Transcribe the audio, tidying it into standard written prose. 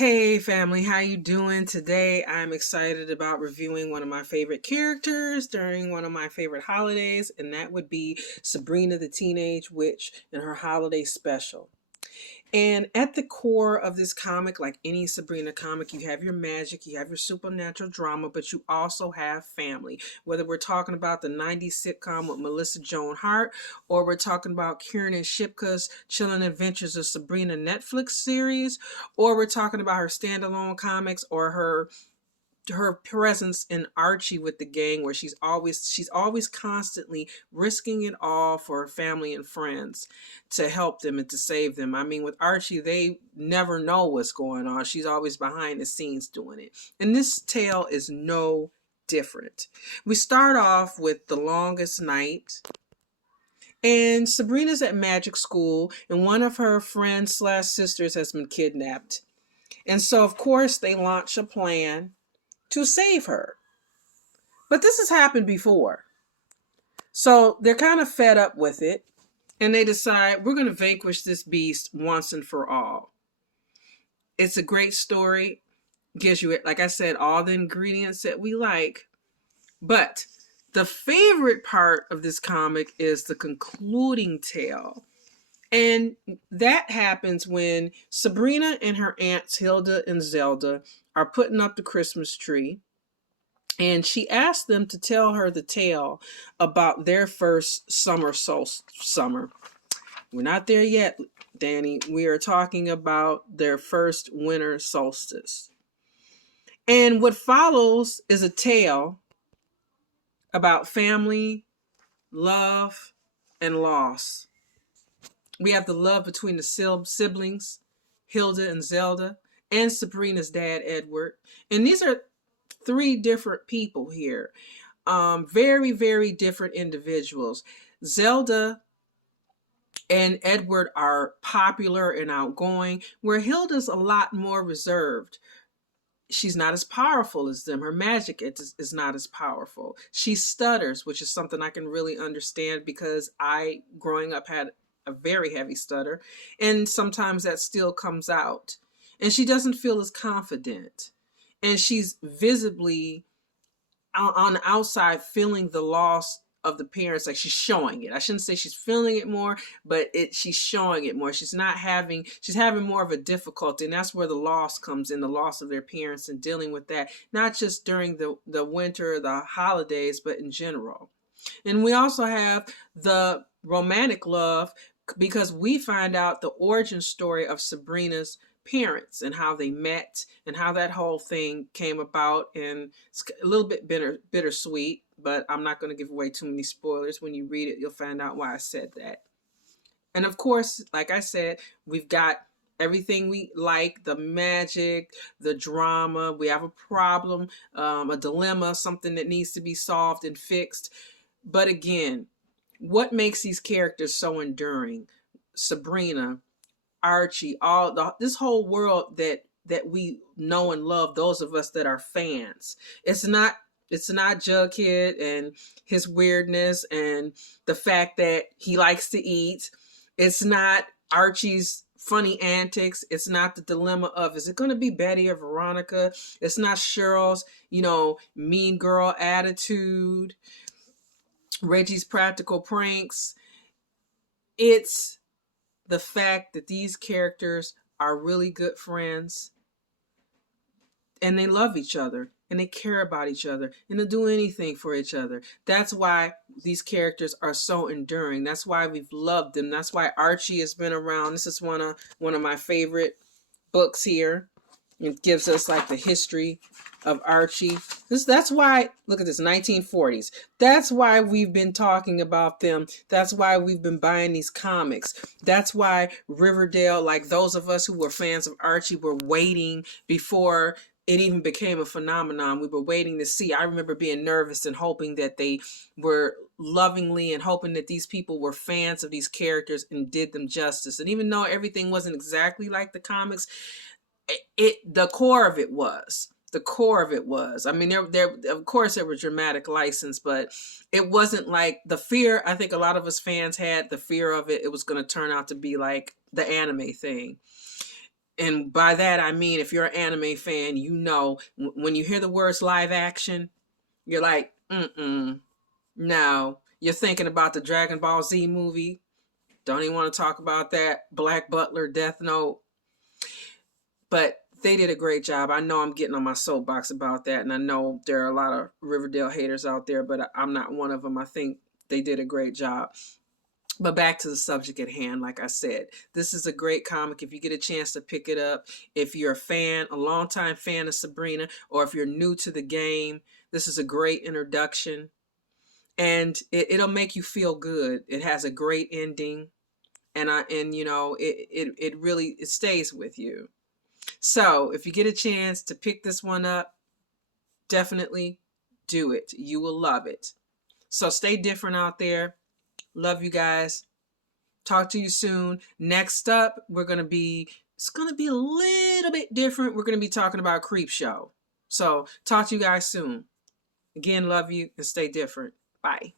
Hey family, how you doing today? I'm excited about reviewing one of my favorite characters during one of my favorite holidays, and that would be Sabrina the Teenage Witch in her holiday special. And at the core of this comic, like any Sabrina comic, you have your magic, you have your supernatural drama, but you also have family. Whether we're talking about the 90s sitcom with Melissa Joan Hart, or we're talking about Kieran and Shipka's Chilling Adventures of Sabrina Netflix series, or we're talking about her standalone comics or her presence in Archie with the gang, where she's always constantly risking it all for her family and friends to help them and to save them. I mean, with Archie, they never know what's going on. She's always behind the scenes doing it. And this tale is no different. We start off with The Longest Night. And Sabrina's at magic school, and one of her friends slash sisters has been kidnapped. And so, of course, they launch a plan to save her. But this has happened before. So they're kind of fed up with it. And they decide we're going to vanquish this beast once and for all. It's a great story. Gives you, like I said, all the ingredients that we like. But the favorite part of this comic is the concluding tale. And that happens when Sabrina and her aunts Hilda and Zelda are putting up the Christmas tree. And she asked them to tell her the tale about their first summer. We're not there yet, Danny. We are talking about their first winter solstice. And what follows is a tale about family, love, and loss. We have the love between the siblings, Hilda and Zelda, and Sabrina's dad, Edward. And these are three different people here. Very, very different individuals. Zelda and Edward are popular and outgoing, where Hilda's a lot more reserved. She's not as powerful as them. Her magic is not as powerful. She stutters, which is something I can really understand because I, growing up, had a very heavy stutter. And sometimes that still comes out. And she doesn't feel as confident. And she's visibly on the outside feeling the loss of the parents. Like, she's showing it. I shouldn't say she's feeling it more, but she's showing it more. She's having more of a difficulty, and that's where the loss comes in, the loss of their parents, and dealing with that, not just during the winter, the holidays, but in general. And we also have the romantic love, because we find out the origin story of Sabrina's parents and how they met and how that whole thing came about. And it's a little bit bittersweet, but I'm not going to give away too many spoilers. When you read it, you'll find out why I said that. And of course, like I said, we've got everything we like: the magic, the drama. We have a problem, a dilemma, something that needs to be solved and fixed. But again, what makes these characters so enduring? Sabrina, Archie, this whole world that we know and love, those of us that are fans. It's not Jughead and his weirdness and the fact that he likes to eat. It's not Archie's funny antics. It's not the dilemma of, is it going to be Betty or Veronica? It's not Cheryl's, mean girl attitude, Reggie's practical pranks. It's the fact that these characters are really good friends, and they love each other, and they care about each other, and they'll do anything for each other. That's why these characters are so enduring. That's why we've loved them. That's why Archie has been around. This is one of my favorite books here. It gives us like the history of Archie. That's why, look at this, 1940s. That's why we've been talking about them. That's why we've been buying these comics. That's why Riverdale, like those of us who were fans of Archie, were waiting before it even became a phenomenon. We were waiting to see. I remember being nervous and hoping that they were lovingly, and hoping that these people were fans of these characters and did them justice. And even though everything wasn't exactly like the comics, the core of it was. I mean, there of course there was dramatic license, but it wasn't like the fear. I think a lot of us fans had the fear of it. It was going to turn out to be like the anime thing. And by that I mean, if you're an anime fan, you know when you hear the words live action, you're like, no. You're thinking about the Dragon Ball Z movie. Don't even want to talk about that. Black Butler, Death Note. But they did a great job. I know I'm getting on my soapbox about that, and I know there are a lot of Riverdale haters out there, but I'm not one of them. I think they did a great job. But back to the subject at hand, like I said, this is a great comic. If you get a chance to pick it up, if you're a fan, a longtime fan of Sabrina, or if you're new to the game, this is a great introduction. And it'll make you feel good. It has a great ending. And you know, it really, it stays with you. So if you get a chance to pick this one up, definitely do it. You will love it. So stay different out there. Love you guys. Talk to you soon. Next up, it's going to be a little bit different. We're going to be talking about Creepshow. So talk to you guys soon. Again, love you and stay different. Bye.